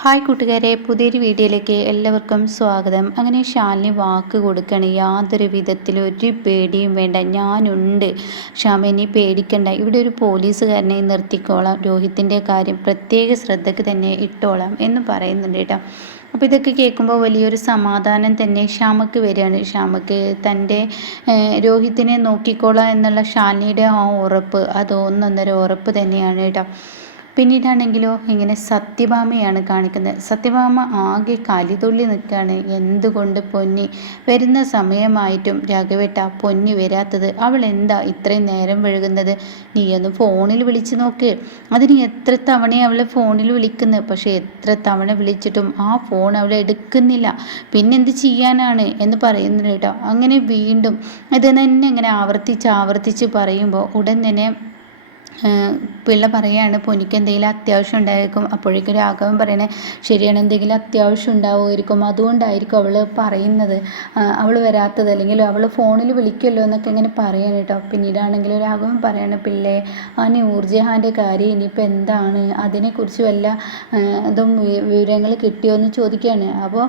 Hi കൂട്ടുകാരെ പുതിയൊരു വീഡിയോയിലേക്ക് എല്ലാവർക്കും സ്വാഗതം. അങ്ങനെ ഷാലിന് വാക്ക് കൊടുക്കണം. യാതൊരു വിധത്തിലും ഒരു പേടിയും വേണ്ട. ഞാനുണ്ട്. ഷാമിനി പേടിക്കണ്ട. ഇവിടെ ഒരു പോലീസുകാരനെ നിർത്തിക്കോളാം. രോഹിത്തിന്റെ കാര്യം പ്രത്യേക ശ്രദ്ധയ്ക്ക് തന്നെ ഇട്ടോളാം എന്ന് പറയുന്നുണ്ട് കേട്ടോ. അപ്പോൾ ഇതൊക്കെ കേൾക്കുമ്പോൾ വലിയൊരു സമാധാനം തന്നെ ഷ്യാമക്ക് വരികയാണ്. ഷ്യാമക്ക് തന്റെ രോഹിത്തിനെ നോക്കിക്കോളാം എന്നുള്ള ഷാലിനിയുടെ ആ ഉറപ്പ് അത് ഒന്നൊന്നര ഉറപ്പ് തന്നെയാണ് കേട്ടോ. പിന്നീടാണെങ്കിലോ ഇങ്ങനെ സത്യഭാമയാണ് കാണിക്കുന്നത്. സത്യഭാമ ആകെ കലിതുള്ളി നിൽക്കുകയാണ്. എന്തുകൊണ്ട് പൊന്നി? വരുന്ന സമയമായിട്ടും രാഘവേട്ട പൊന്നി വരാത്തത് അവൾ എന്താ ഇത്രയും നേരം വഴുകുന്നത്? നീ ഒന്ന് ഫോണിൽ വിളിച്ചു നോക്ക്. അതിന് എത്ര തവണ അവളെ ഫോണിൽ വിളിക്കുന്നത്? പക്ഷേ എത്ര തവണ വിളിച്ചിട്ടും ആ ഫോൺ അവൾ എടുക്കുന്നില്ല. പിന്നെന്ത് ചെയ്യാനാണ് എന്ന് പറയുന്നുണ്ട് കേട്ടോ. അങ്ങനെ വീണ്ടും ഇത് തന്നെ ഇങ്ങനെ ആവർത്തിച്ച് ആവർത്തിച്ച് പറയുമ്പോൾ ഉടൻ തന്നെ പിള്ള പറയാണ് എനിക്ക് എന്തെങ്കിലും അത്യാവശ്യം ഉണ്ടായിരിക്കും. അപ്പോഴേക്കും രാഘവൻ പറയണേ ശരിയാണ് എന്തെങ്കിലും അത്യാവശ്യം ഉണ്ടാവുമായിരിക്കും. അതുകൊണ്ടായിരിക്കും അവൾ പറയുന്നത്. അവൾ വരാത്തത് അല്ലെങ്കിൽ അവൾ ഫോണിൽ വിളിക്കുമല്ലോ എന്നൊക്കെ ഇങ്ങനെ പറയാൻ കേട്ടോ. പിന്നീടാണെങ്കിൽ രാഘവൻ പറയാണ് പിള്ളേ ആ നൂർജഹാന്റെ കാര്യം ഇനിയിപ്പോൾ എന്താണ്? അതിനെക്കുറിച്ച് വല്ല ഇതും വിവരങ്ങൾ കിട്ടിയോ എന്ന് ചോദിക്കുകയാണ് അപ്പോൾ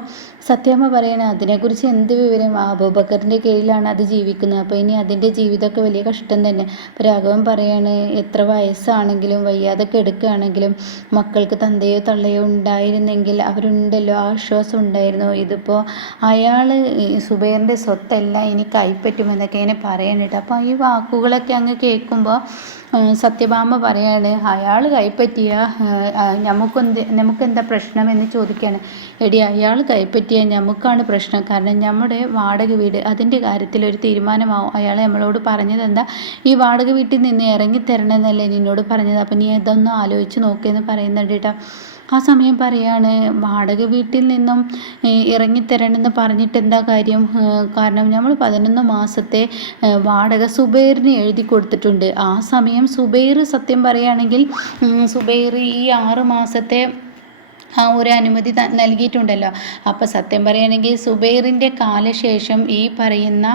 സത്യമ്മ പറയണ അതിനെക്കുറിച്ച് എന്ത് വിവരം? അബൂബക്കറിന്റെ കീഴിലാണ് അത് ജീവിക്കുന്നത്. അപ്പോൾ ഇനി അതിന്റെ ജീവിതമൊക്കെ വലിയ കഷ്ടം തന്നെ. അപ്പോൾ രാഘവൻ പറയാണ് എത്ര വയസ്സാണെങ്കിലും വയ്യാതെ കെടുക്കുകയാണെങ്കിലും മക്കൾക്ക് തന്തയോ തള്ളയോ ഉണ്ടായിരുന്നെങ്കിൽ അവരുണ്ടല്ലോ ആശ്വാസം ഉണ്ടായിരുന്നു. ഇതിപ്പോൾ അയാൾ സുബൈറിന്റെ സ്വത്തല്ല ഇനി കൈപ്പറ്റുമെന്നൊക്കെ ഇങ്ങനെ പറയാനിട്ട് അപ്പോൾ ഈ വാക്കുകളൊക്കെ അങ്ങ് കേൾക്കുമ്പോൾ സത്യഭാമ പറയാണ് അയാൾ കൈപ്പറ്റിയ നമുക്കെന്ത് നമുക്കെന്താ പ്രശ്നം? എന്ന് ചോദിക്കുകയാണ് എടി അയാൾ കൈപ്പറ്റിയ നമുക്കാണ് പ്രശ്നം. കാരണം നമ്മുടെ വാടക വീട് അതിന്റെ കാര്യത്തിൽ ഒരു തീരുമാനമാവും. അയാൾ നമ്മളോട് പറഞ്ഞത് എന്താ ഈ വാടക വീട്ടിൽ നിന്ന് ഇറങ്ങി തരണമെന്നല്ലേ നിന്നോട് പറഞ്ഞത്? അപ്പം നീ ഇതൊന്ന് ആലോചിച്ച് നോക്കിയെന്ന് പറയുന്നുണ്ട് കേട്ടോ. ആ സമയം പറയാണ് വാടക വീട്ടിൽ നിന്നും ഇറങ്ങിത്തരണമെന്ന് പറഞ്ഞിട്ട് എന്താ കാര്യം? കാരണം നമ്മൾ പതിനൊന്ന് മാസത്തെ വാടക സുബൈറിന് എഴുതി കൊടുത്തിട്ടുണ്ട്. ആ സമയം സുബൈർ സത്യം പറയുകയാണെങ്കിൽ സുബൈർ ഈ ആറ് മാസത്തെ ആ ഒരു അനുമതി നൽകിയിട്ടുണ്ടല്ലോ. അപ്പോൾ സത്യം പറയുകയാണെങ്കിൽ സുബൈറിന്റെ കാലശേഷം ഈ പറയുന്ന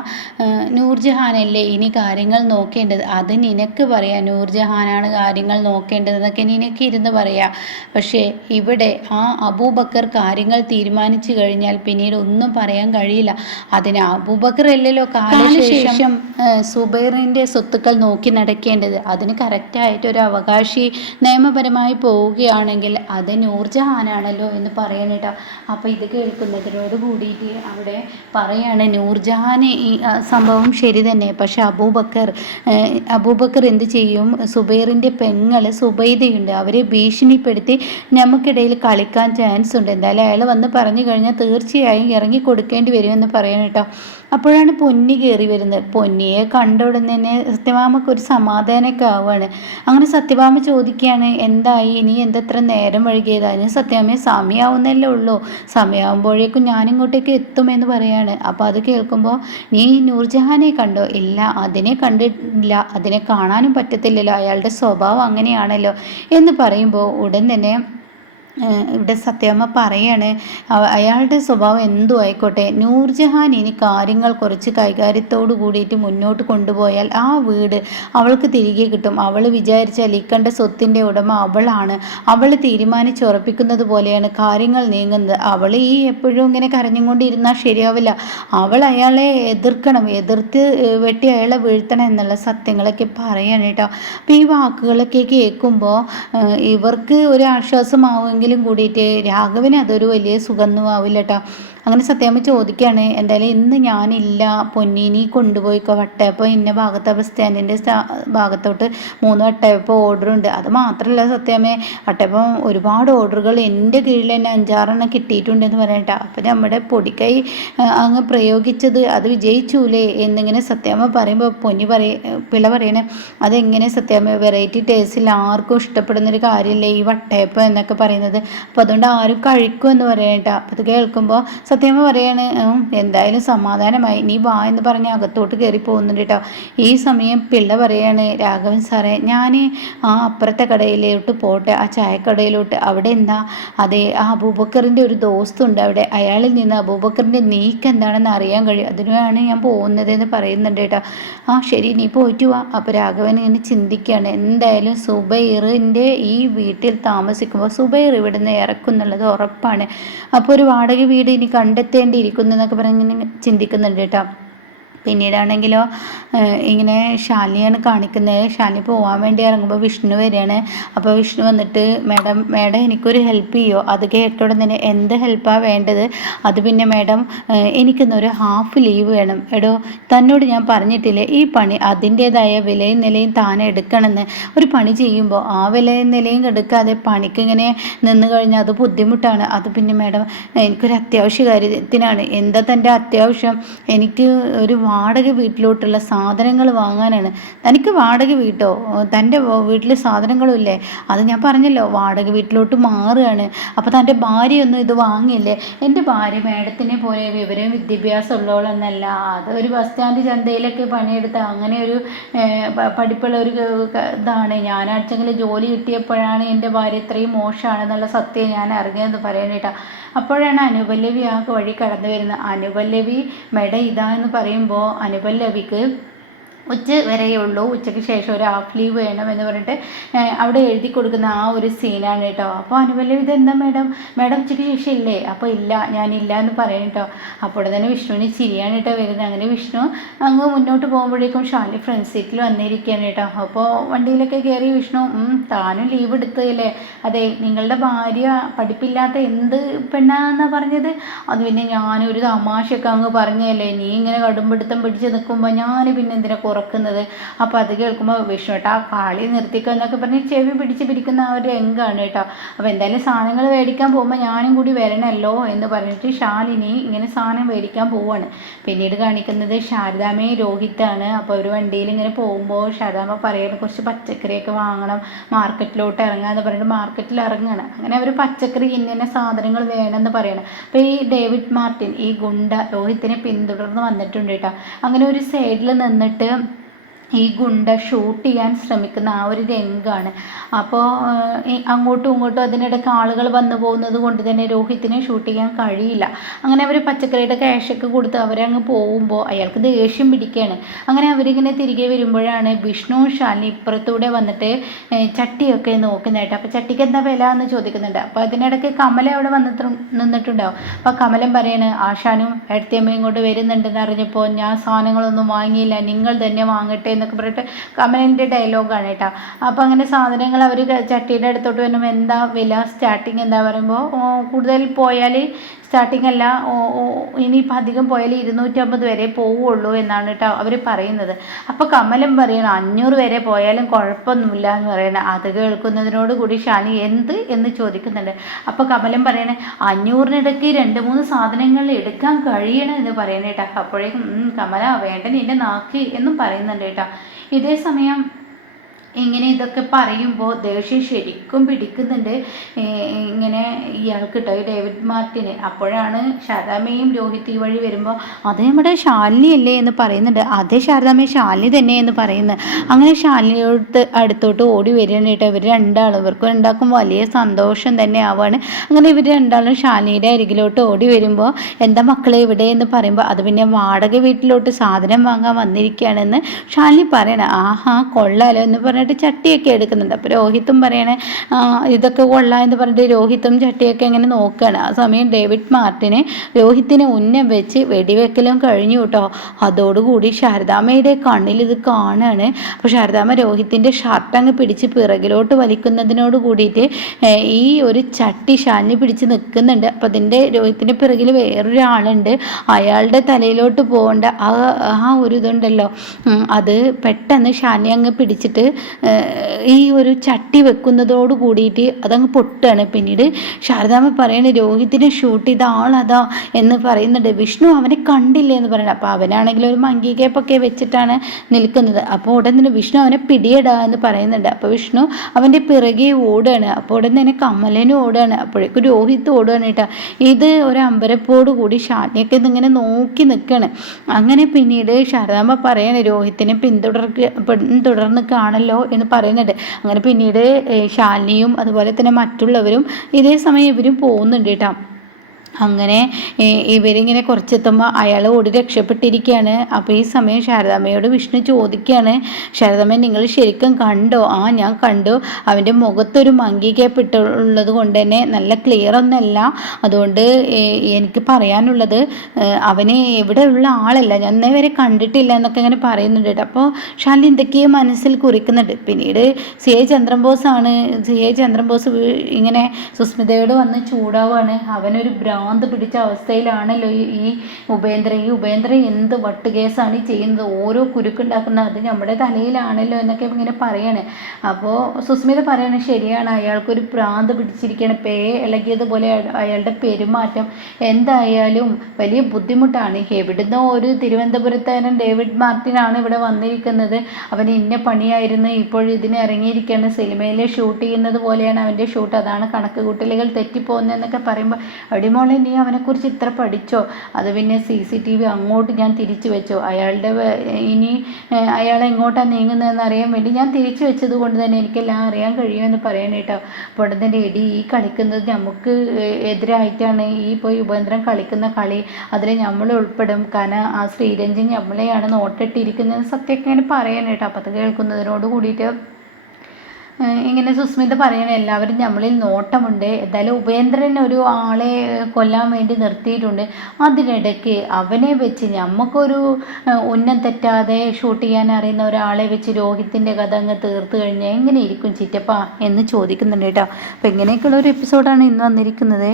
നൂർജഹാനല്ലേ ഇനി കാര്യങ്ങൾ നോക്കേണ്ടത്? അത് നിനക്ക് പറയാം. നൂർജഹാനാണ് കാര്യങ്ങൾ നോക്കേണ്ടതെന്നൊക്കെ നിനക്ക് ഇരുന്ന് പറയാം. പക്ഷേ ഇവിടെ ആ അബൂബക്കർ കാര്യങ്ങൾ തീരുമാനിച്ചു കഴിഞ്ഞാൽ പിന്നീട് ഒന്നും പറയാൻ കഴിയില്ല. അതിന് അബൂബക്കർ അല്ലല്ലോ കാലശേഷം സുബൈറിന്റെ സ്വത്തുക്കൾ നോക്കി നടക്കേണ്ടത്. അതിന് കറക്റ്റായിട്ട് ഒരു അവകാശി നിയമപരമായി പോവുകയാണെങ്കിൽ അത് നൂർജഹാൻ നൂർജഹാനാണല്ലോ എന്ന് പറയണേട്ടാ അപ്പോൾ ഇത് കേൾക്കുന്നതിനോട് കൂടിയിട്ട് അവിടെ പറയാണ് നൂർജഹാൻ ഈ സംഭവം ശരി തന്നെ. പക്ഷെ അബൂബക്കർ അബൂബക്കർ എന്ത് ചെയ്യും? സുബൈറിന്റെ പെങ്ങൾ സുബൈദയുണ്ട്. അവരെ ഭീഷണിപ്പെടുത്തി നമുക്കിടയിൽ കളിക്കാൻ ചാൻസ് ഉണ്ട്. എന്തായാലും അയാൾ വന്ന് പറഞ്ഞു കഴിഞ്ഞാൽ തീർച്ചയായും ഇറങ്ങി കൊടുക്കേണ്ടി വരുമെന്ന് പറയണേട്ടോ അപ്പോഴാണ് പൊന്നി കയറി വരുന്നത്. പൊന്നിയെ കണ്ട ഉടനെ തന്നെ സത്യഭാമക്ക് ഒരു സമാധാനമൊക്കെ ആവുകയാണ്. അങ്ങനെ സത്യഭാമ ചോദിക്കുകയാണ് എന്തായി? ഇനി എന്തത്ര നേരം വഴുകിയത് അതിന് സത്യഭാമയെ സമയമാവുന്നല്ലേ ഉള്ളൂ. സമയമാകുമ്പോഴേക്കും ഞാനിങ്ങോട്ടേക്ക് എത്തുമെന്ന് പറയാണ്. അപ്പോൾ അത് കേൾക്കുമ്പോൾ നീ നൂർജഹാനെ കണ്ടോ? ഇല്ല അതിനെ കണ്ടിട്ടില്ല. അതിനെ കാണാനും പറ്റത്തില്ലല്ലോ. അയാളുടെ സ്വഭാവം അങ്ങനെയാണല്ലോ എന്ന് പറയുമ്പോൾ ഉടൻ തന്നെ ഇവിടെ സത്യമ്മ പറയാണ് അയാളുടെ സ്വഭാവം എന്തു ആയിക്കോട്ടെ. നൂർജഹാൻ ഇനി കാര്യങ്ങൾ കുറച്ച് കൈകാര്യത്തോടു കൂടിയിട്ട് മുന്നോട്ട് കൊണ്ടുപോയാൽ ആ വീട് അവൾക്ക് തിരികെ കിട്ടും. അവൾ വിചാരിച്ചാൽ ഇക്കണ്ട സ്വത്തിന്റെ ഉടമ അവളാണ്. അവൾ തീരുമാനിച്ചുറപ്പിക്കുന്നത് പോലെയാണ് കാര്യങ്ങൾ നീങ്ങുന്നത്. അവൾ ഈ എപ്പോഴും ഇങ്ങനെ കരഞ്ഞുകൊണ്ടിരുന്നാൽ ശരിയാവില്ല. അവൾ അയാളെ എതിർക്കണം എതിർത്ത് വെട്ടി അയാളെ വീഴ്ത്തണം എന്നുള്ള സത്യങ്ങളൊക്കെ പറയാണ് കേട്ടോ. ഈ വാക്കുകളൊക്കെ കേൾക്കുമ്പോൾ ഇവർക്ക് ഒരു ആശ്വാസമാവുമെങ്കിൽ ആണെങ്കിലും കൂടിയിട്ട് രാഘവന് അതൊരു വലിയ സുഖമൊന്നും ആവില്ല കേട്ടോ അങ്ങനെ സത്യാമ്മ ചോദിക്കുകയാണ് എന്തായാലും ഇന്ന് ഞാനില്ല പൊന്നീനി കൊണ്ടുപോയിക്കോ വട്ടയപ്പം ഇന്ന ഭാഗത്ത് ബസ് സ്റ്റാൻഡിന്റെ ഭാഗത്തോട്ട് മൂന്ന് വട്ടയപ്പം ഓർഡർ ഉണ്ട്. അത് മാത്രമല്ല സത്യാമ്മ വട്ടയപ്പം ഒരുപാട് ഓർഡറുകൾ എന്റെ കീഴിൽ തന്നെ അഞ്ചാറെണ്ണം കിട്ടിയിട്ടുണ്ടെന്ന് പറയട്ടെ. അപ്പം നമ്മുടെ പൊടിക്കൈ അങ്ങ് പ്രയോഗിച്ചത് അത് വിജയിച്ചൂലേ എന്നിങ്ങനെ സത്യാമ്മ പറയുമ്പോൾ പൊന്നി പറയ പിള്ള പറയണേ അതെങ്ങനെ സത്യാമ്മ വെറൈറ്റി ടേസ്റ്റിൽ ആർക്കും ഇഷ്ടപ്പെടുന്നൊരു കാര്യമല്ലേ ഈ വട്ടയപ്പം എന്നൊക്കെ പറയുന്നത്. അപ്പോൾ അതുകൊണ്ട് ആരും കഴിക്കും എന്ന് പറയട്ടെ അപ്പം അത് കേൾക്കുമ്പോൾ സത്യമ്മ പറയാണ് എന്തായാലും സമാധാനമായി. നീ വാ എന്ന് പറഞ്ഞ് അകത്തോട്ട് കയറി പോകുന്നുണ്ട് കേട്ടോ ഈ സമയം പിള്ള പറയാണ് രാഘവൻ സാറേ ഞാൻ ആ അപ്പുറത്തെ കടയിലോട്ട് പോട്ടെ ആ ചായക്കടയിലോട്ട്. അവിടെ എന്താ? അതെ ആ അബൂബക്കറിന്റെ ഒരു ദോസ്തുണ്ട് അവിടെ. അയാളിൽ നിന്ന് അബൂബക്കറിന്റെ നീക്ക് എന്താണെന്ന് അറിയാൻ കഴിയും. അതിനാണ് ഞാൻ പോകുന്നത് എന്ന് പറയുന്നുണ്ട് കേട്ടോ ആ ശരി നീ പോയിട്ട് വാ. അപ്പോൾ രാഘവൻ ഇങ്ങനെ ചിന്തിക്കുകയാണ് എന്തായാലും സുബൈറിന്റെ ഈ വീട്ടിൽ താമസിക്കുമ്പോൾ സുബൈർ ഇവിടുന്ന് ഇറക്കുന്നുള്ളത് ഉറപ്പാണ്. അപ്പോൾ ഒരു വാടക വീട് ഇനി കണ്ടെത്തേണ്ടിയിരിക്കുന്നു എന്നൊക്കെ പറഞ്ഞ് ചിന്തിക്കുന്നുണ്ട് കേട്ടോ. പിന്നീടാണെങ്കിലോ ഇങ്ങനെ ശാലിനിയാണ് കാണിക്കുന്നത് ശാലിനി പോകാൻ വേണ്ടി ഇറങ്ങുമ്പോൾ വിഷ്ണു വരികയാണ്. അപ്പോൾ വിഷ്ണു വന്നിട്ട് മാഡം മാഡം എനിക്കൊരു ഹെൽപ്പ് ചെയ്യുമോ അത് കേട്ട ഉടനെ എന്ത് ഹെൽപ്പാണ് വേണ്ടത്? അത് പിന്നെ മാഡം എനിക്കിന്നൊരു ഹാഫ് ലീവ് വേണം. എടോ തന്നോട് ഞാൻ പറഞ്ഞിട്ടില്ലേ ഈ പണി അതിന്റേതായ വിലയും നിലയും താൻ എടുക്കണമെന്ന് ഒരു പണി ചെയ്യുമ്പോൾ ആ വിലയും നിലയും എടുക്കാതെ പണിക്ക് ഇങ്ങനെ നിന്ന് കഴിഞ്ഞാൽ അത് ബുദ്ധിമുട്ടാണ്. അത് പിന്നെ മാഡം എനിക്കൊരു അത്യാവശ്യ കാര്യത്തിനാണ് എന്താ തന്റെ അത്യാവശ്യം? എനിക്ക് ഒരു വാടക വീട്ടിലോട്ടുള്ള സാധനങ്ങൾ വാങ്ങാനാണ്. തനിക്ക് വാടക വീട്ടോ? തന്റെ വീട്ടിൽ സാധനങ്ങളും ഇല്ലേ? അത് ഞാൻ പറഞ്ഞല്ലോ വാടക വീട്ടിലോട്ട് മാറുകയാണ്. അപ്പോൾ തന്റെ ഭാര്യയൊന്നും ഇത് വാങ്ങിയില്ലേ? എന്റെ ഭാര്യ മേഡത്തിനെ പോലെ വിവരം വിദ്യാഭ്യാസം ഉള്ളവളെന്നല്ല അത് ഒരു ബസ് സ്റ്റാൻഡ് ചന്തയിലൊക്കെ പണിയെടുത്ത അങ്ങനെ ഒരു പഠിപ്പുള്ള ഒരു ഇതാണ്. ഞാനാഴ്ചയിൽ ജോലി കിട്ടിയപ്പോഴാണ് എന്റെ ഭാര്യ ഇത്രയും മോശമാണെന്നുള്ള സത്യം ഞാൻ അറിഞ്ഞതെന്ന് പറയാനേട്ടാ അപ്പോഴാണ് അനുപല്ലവി ആ വഴി കടന്നു വരുന്നത് അനുപല്ലവി മെഡ ഇതാ എന്ന് പറയുമ്പോൾ അനുപല്ലവിക്ക് ഉച്ച വരെയേ ഉള്ളൂ. ഉച്ചയ്ക്ക് ശേഷം ഒരു ഹാഫ് ലീവ് വേണം എന്ന് പറഞ്ഞിട്ട് അവിടെ എഴുതി കൊടുക്കുന്ന ആ ഒരു സീനാണ് കേട്ടോ. അപ്പോൾ അനുപല്ലവി ഇതെന്താ മേഡം മേഡം ഉച്ചയ്ക്ക് ശേഷം ഇല്ലേ? അപ്പോൾ ഇല്ല ഞാനില്ല എന്ന് പറയണം കേട്ടോ. അപ്പോൾ തന്നെ വിഷ്ണുവിന് ചിരിയാണ് കേട്ടോ വരുന്നത്. അങ്ങനെ വിഷ്ണു അങ്ങ് മുന്നോട്ട് പോകുമ്പോഴേക്കും ഷാലി ഫ്രണ്ട് സീറ്റിൽ വന്നിരിക്കുകയാണ് കേട്ടോ. അപ്പോൾ വണ്ടിയിലൊക്കെ കയറി വിഷ്ണു താനും ലീവ് എടുത്തതല്ലേ അതെ നിങ്ങളുടെ ഭാര്യ പഠിപ്പില്ലാത്ത എന്ത് പെണ്ണാന്നാ പറഞ്ഞത്? അത് പിന്നെ ഞാനൊരു തമാശയൊക്കെ അങ്ങ് പറഞ്ഞതല്ലേ? നീ ഇങ്ങനെ കടുംപിടുത്തം പിടിച്ച് നിൽക്കുമ്പോൾ ഞാൻ പിന്നെ എന്തിനാ കുറക്കുന്നത് അപ്പോൾ അത് കേൾക്കുമ്പോൾ വിഷ്ണു കേട്ടോ ആ കാളി നിർത്തിക്കോ എന്നൊക്കെ പറഞ്ഞ് ചെവി പിടിച്ച് പിടിക്കുന്ന ആ ഒരു രംഗമാണ് കേട്ടോ. അപ്പോൾ എന്തായാലും സാധനങ്ങൾ മേടിക്കാൻ പോകുമ്പോൾ ഞാനും കൂടി വരണമല്ലോ എന്ന് പറഞ്ഞിട്ട് ശാലിനി ഇങ്ങനെ സാധനം മേടിക്കാൻ പോവാണ്. പിന്നീട് കാണിക്കുന്നത് ശാരദാമേ രോഹിത്താണ്. അപ്പോൾ ഒരു വണ്ടിയിൽ ഇങ്ങനെ പോകുമ്പോൾ ശാരദാമ്മ പറയുന്നത് കുറച്ച് പച്ചക്കറിയൊക്കെ വാങ്ങണം മാർക്കറ്റിലോട്ട് ഇറങ്ങുക എന്ന് പറഞ്ഞിട്ട് മാർക്കറ്റിൽ ഇറങ്ങുകയാണ് അങ്ങനെ അവർ പച്ചക്കറി ഇന്ന സാധനങ്ങൾ വേണമെന്ന് പറയണം. അപ്പോൾ ഈ ഡേവിഡ് മാർട്ടിൻ ഈ ഗുണ്ട രോഹിത്തിനെ പിന്തുടർന്ന് വന്നിട്ടുണ്ട് കേട്ടോ. അങ്ങനെ ഒരു സൈഡിൽ നിന്നിട്ട് ഈ ഗുണ്ട ഷൂട്ട് ചെയ്യാൻ ശ്രമിക്കുന്ന ആ ഒരു രംഗമാണ് അപ്പോൾ അങ്ങോട്ടും ഇങ്ങോട്ടും അതിനിടയ്ക്ക് ആളുകൾ വന്നു പോകുന്നത് കൊണ്ട് തന്നെ രോഹിത്തിനെ ഷൂട്ട് ചെയ്യാൻ കഴിയില്ല. അങ്ങനെ അവർ പച്ചക്കറിയുടെ ക്യാഷൊക്കെ കൊടുത്ത് അവരങ്ങ് പോകുമ്പോൾ അയാൾക്ക് ദേഷ്യം പിടിക്കുകയാണ് അങ്ങനെ അവരിങ്ങനെ തിരികെ വരുമ്പോഴാണ് വിഷ്ണു ശാലിനി ഇപ്പുറത്തൂടെ വന്നിട്ട് ചട്ടിയൊക്കെ നോക്കുന്നതായിട്ട് അപ്പോൾ ചട്ടിക്ക് എന്താ വില എന്ന് ചോദിക്കുന്നുണ്ട്. അപ്പോൾ അതിനിടയ്ക്ക് കമല അവിടെ വന്നിട്ട് നിന്നിട്ടുണ്ടാവും. അപ്പോൾ കമലം പറയാണ് ആശാനും എടുത്തിയമ്മയും കൊണ്ട് വരുന്നുണ്ടെന്ന് അറിഞ്ഞപ്പോൾ ഞാൻ സാധനങ്ങളൊന്നും വാങ്ങിയില്ല. നിങ്ങൾ തന്നെ വാങ്ങട്ടെ എന്നൊക്കെ പറഞ്ഞിട്ട് കമലിന്റെ ഡയലോഗാണ് കേട്ടോ. അപ്പോൾ അങ്ങനെ സാധനങ്ങൾ അവർ ചട്ടിയുടെ അടുത്തോട്ട് വരുമ്പോൾ എന്താ വില? സ്റ്റാർട്ടിങ് എന്താ പറയുമ്പോൾ കൂടുതൽ പോയാൽ സ്റ്റാർട്ടിംഗ് അല്ല ഇനിയിപ്പോൾ അധികം പോയാൽ ഇരുന്നൂറ്റമ്പത് വരെ പോവുള്ളൂ എന്നാണ് കേട്ടോ അവർ പറയുന്നത്. അപ്പോൾ കമലം പറയണം അഞ്ഞൂറ് വരെ പോയാലും കുഴപ്പമൊന്നുമില്ല എന്ന് പറയണം. അത് കേൾക്കുന്നതിനോട് കൂടി ഷാനി എന്ത് എന്ന് ചോദിക്കുന്നുണ്ട്. അപ്പോൾ കമലം പറയണേ അഞ്ഞൂറിനിടയ്ക്ക് രണ്ട് മൂന്ന് സാധനങ്ങൾ എടുക്കാൻ കഴിയണം എന്ന് പറയണേട്ടാ. അപ്പോഴേക്കും "ഉം, കമല വേണ്ട നിന്റെ നാക്കി എന്നും പറയുന്നുണ്ട് കേട്ടോ ഇതേ സമയം ഇങ്ങനെ ഇതൊക്കെ പറയുമ്പോൾ ദേഷ്യം ശരിക്കും പിടിക്കുന്നുണ്ട്. ഇങ്ങനെ ഇയാൾക്ക് ഡേവിഡ് മാർട്ടിന്. അപ്പോഴാണ് ശാരദാമ്മയും രോഹിത് ഈ വഴി വരുമ്പോൾ അത് നമ്മുടെ ശാലിനി അല്ലേ? എന്ന് പറയുന്നുണ്ട്. അതേ ശാരദാമ്മ ശാലിനി തന്നെ എന്ന് പറയുന്നത് അങ്ങനെ ശാലിനിയോട് അടുത്തോട്ട് ഓടി വരികയാണ് കേട്ടോ. ഇവർ രണ്ടാളും ഇവർക്ക് രണ്ടാൾക്കും വലിയ സന്തോഷം തന്നെ ആവാണ്. അങ്ങനെ ഇവർ രണ്ടാളും ശാലിനിയുടെ അരികിലോട്ട് ഓടി വരുമ്പോൾ എന്താ മക്കളെ ഇവിടെ? എന്ന് പറയുമ്പോൾ അത് പിന്നെ വാടക വീട്ടിലോട്ട് സാധനം വാങ്ങാൻ വന്നിരിക്കുകയാണെന്ന് ശാലിനി പറയണം. ആഹാ കൊള്ളാലോ എന്ന് പറഞ്ഞിട്ട് ചട്ടിയൊക്കെ എടുക്കുന്നുണ്ട്. അപ്പോൾ രോഹിത്തും പറയണേ ഇതൊക്കെ കൊള്ളാം എന്ന് പറഞ്ഞിട്ട് രോഹിത്തും ചട്ടിയൊക്കെ ഇങ്ങനെ നോക്കുകയാണ് ആ സമയം ഡേവിഡ് മാർട്ടിനെ രോഹിത്തിനെ ഉന്നം വെച്ച് വെടിവെക്കലും കഴിഞ്ഞു കേട്ടോ അതോടുകൂടി ശാരദാമ്മയുടെ കണ്ണിൽ ഇത് കാണുകയാണ് അപ്പോൾ ശാരദാമ്മ രോഹിത്തിന്റെ ഷർട്ട് അങ്ങ് പിടിച്ച് പിറകിലോട്ട് വലിക്കുന്നതിനോട് കൂടിയിട്ട് ഈ ഒരു ചട്ടി ശാലിനി പിടിച്ച് നിൽക്കുന്നുണ്ട്. അപ്പോൾ അതിന്റെ രോഹിത്തിന്റെ പിറകിൽ വേറൊരാളുണ്ട്. അയാളുടെ തലയിലോട്ട് പോകേണ്ട ആ ആ ഒരു ഇതുണ്ടല്ലോ. അത് പെട്ടെന്ന് ശാലിനി അങ്ങ് പിടിച്ചിട്ട് ഈ ഒരു ചട്ടി വെക്കുന്നതോട് കൂടിയിട്ട് അതങ്ങ് പൊട്ടാണ് പിന്നീട്. ശാരദാമ്മ പറയണ രോഹിത്തിനെ ഷൂട്ട് ചെയ്ത ആളതാ എന്ന് പറയുന്നുണ്ട്. വിഷ്ണു അവനെ കണ്ടില്ലേ എന്ന് പറയുന്നത് അപ്പോൾ അവനാണെങ്കിൽ ഒരു മങ്കി കേപ്പൊക്കെ വെച്ചിട്ടാണ് നിൽക്കുന്നത്. അപ്പോൾ ഉടൻ തന്നെ വിഷ്ണു അവനെ പിടിയിടുക എന്ന് പറയുന്നുണ്ട്. അപ്പോൾ വിഷ്ണു അവന്റെ പിറകെ ഓടുകയാണ്. അപ്പോൾ ഉടൻ തന്നെ കമലനും ഓടുകയാണ്. അപ്പോഴേക്കും രോഹിത്ത് ഓടുകയാണ് കേട്ടോ. ഇത് ഒരു അമ്പരപ്പോട് കൂടി ഷാനിയൊക്കെ ഇതിങ്ങനെ നോക്കി നിൽക്കുകയാണ് അങ്ങനെ പിന്നീട് ശാരദാമ്മ പറയാണ് രോഹിത്തിനെ പിന്തുടർക്ക് പിന്തുടർന്ന് കാണല്ലോ എന്ന് പറയുന്നുണ്ട്. അങ്ങനെ പിന്നീട് ശാലിനിയും അതുപോലെ തന്നെ മറ്റുള്ളവരും ഇതേ സമയം ഇവരും പോകുന്നുണ്ട് കേട്ടോ. അങ്ങനെ ഇവരിങ്ങനെ കുറച്ചെത്തുമ്പോൾ അയാൾ ഓടി രക്ഷപ്പെട്ടിരിക്കുകയാണ് അപ്പോൾ ഈ സമയം ശാരദാമ്മയോട് വിഷ്ണു ചോദിക്കുകയാണ് ശാരദാമ്മ നിങ്ങൾ ശരിക്കും കണ്ടോ? ആ ഞാൻ കണ്ടു. അവന്റെ മുഖത്തൊരു മങ്കിക്കപ്പെട്ടുള്ളത് കൊണ്ട് തന്നെ നല്ല ക്ലിയർ ഒന്നല്ല. അതുകൊണ്ട് എനിക്ക് പറയാനുള്ളത് അവന് എവിടെ ഉള്ള ആളല്ല. ഞാൻ ഇന്നേ വരെ കണ്ടിട്ടില്ല എന്നൊക്കെ ഇങ്ങനെ പറയുന്നുണ്ട് കേട്ടോ. അപ്പോൾ ഷാലി എന്തൊക്കെയോ മനസ്സിൽ കുറിക്കുന്നുണ്ട്. പിന്നീട് സി എ ചന്ദ്രബോസാണ് സി എ ചന്ദ്രബോസ് ഇങ്ങനെ സുസ്മിതയോട് വന്ന് ചൂടാവുകയാണ് അവനൊരു ബ്രൗൺ ഭ്രാന്ത് പിടിച്ച അവസ്ഥയിലാണല്ലോ ഈ ഉപേന്ദ്ര. ഈ ഉപേന്ദ്ര എന്ത് വട്ട് കേസാണ് ഈ ചെയ്യുന്നത്? ഓരോ കുരുക്കുണ്ടാക്കുന്ന അത് നമ്മുടെ തലയിലാണല്ലോ എന്നൊക്കെ ഇങ്ങനെ പറയാണ്. അപ്പോൾ സുസ്മിത പറയണ ശരിയാണ് അയാൾക്കൊരു ഭ്രാന്ത് പിടിച്ചിരിക്കുകയാണ് പേ ഇളകിയതുപോലെ അയാളുടെ പെരുമാറ്റം എന്തായാലും വലിയ ബുദ്ധിമുട്ടാണ്. എവിടുന്നോ ഒരു തിരുവനന്തപുരത്തുകാരൻ ഡേവിഡ് മാർട്ടിനാണ് ഇവിടെ വന്നിരിക്കുന്നത്. അവൻ ഇന്ന പണിയായിരുന്നു. ഇപ്പോൾ ഇതിന് ഇറങ്ങിയിരിക്കുകയാണ്. സിനിമയിൽ ഷൂട്ട് ചെയ്യുന്നത് പോലെയാണ് അവന്റെ ഷൂട്ട്. അതാണ് കണക്ക് കൂട്ടലുകൾ തെറ്റിപ്പോകുന്നതെന്നൊക്കെ പറയുമ്പോൾ അടിമോളെ മോളെ നീ അവനെക്കുറിച്ച് ഇത്ര പഠിച്ചോ? അത് പിന്നെ സി സി ടി വി അങ്ങോട്ട് ഞാൻ തിരിച്ചു വെച്ചോ? അയാളുടെ ഇനി അയാൾ എങ്ങോട്ടാണ് നീങ്ങുന്നതെന്ന് അറിയാൻ വേണ്ടി ഞാൻ തിരിച്ചു വെച്ചത് കൊണ്ട് തന്നെ എനിക്കെല്ലാം അറിയാൻ കഴിയുമെന്ന് പറയണേ കേട്ടോ. അപ്പോൾ തന്നെ എടി ഈ കളിക്കുന്നത് നമുക്ക് എതിരായിട്ടാണ് ഈ പോയി ഉപേന്ദ്രം കളിക്കുന്ന കളി. അതിൽ നമ്മൾ ഉൾപ്പെടും. കാരണം ആ ശ്രീരഞ്ജൻ നമ്മളെയാണ് നോട്ടിട്ടിരിക്കുന്നത്. സത്യമൊക്കെ ഇങ്ങനെ പറയണേ കേട്ടോ. അപ്പോൾ അത് കേൾക്കുന്നതിനോട് കൂടിയിട്ട് ഇങ്ങനെ സുസ്മിത പറയണ എല്ലാവരും നമ്മളിൽ നോട്ടമുണ്ട്. എന്തായാലും ഉപേന്ദ്രൻ ഒരു ആളെ കൊല്ലാൻ വേണ്ടി നിർത്തിയിട്ടുണ്ട്. അതിനിടയ്ക്ക് അവനെ വെച്ച് നമുക്കൊരു ഉന്നം തെറ്റാതെ ഷൂട്ട് ചെയ്യാൻ അറിയുന്ന ഒരാളെ വെച്ച് രോഹിത്തിന്റെ കഥ അങ്ങ് തീർത്ത് കഴിഞ്ഞാൽ എങ്ങനെ ഇരിക്കും ചിറ്റപ്പ എന്ന് ചോദിക്കുന്നുണ്ട് കേട്ടോ. അപ്പം ഇങ്ങനെയൊക്കെയുള്ള ഒരു എപ്പിസോഡാണ് ഇന്ന് വന്നിരിക്കുന്നത്.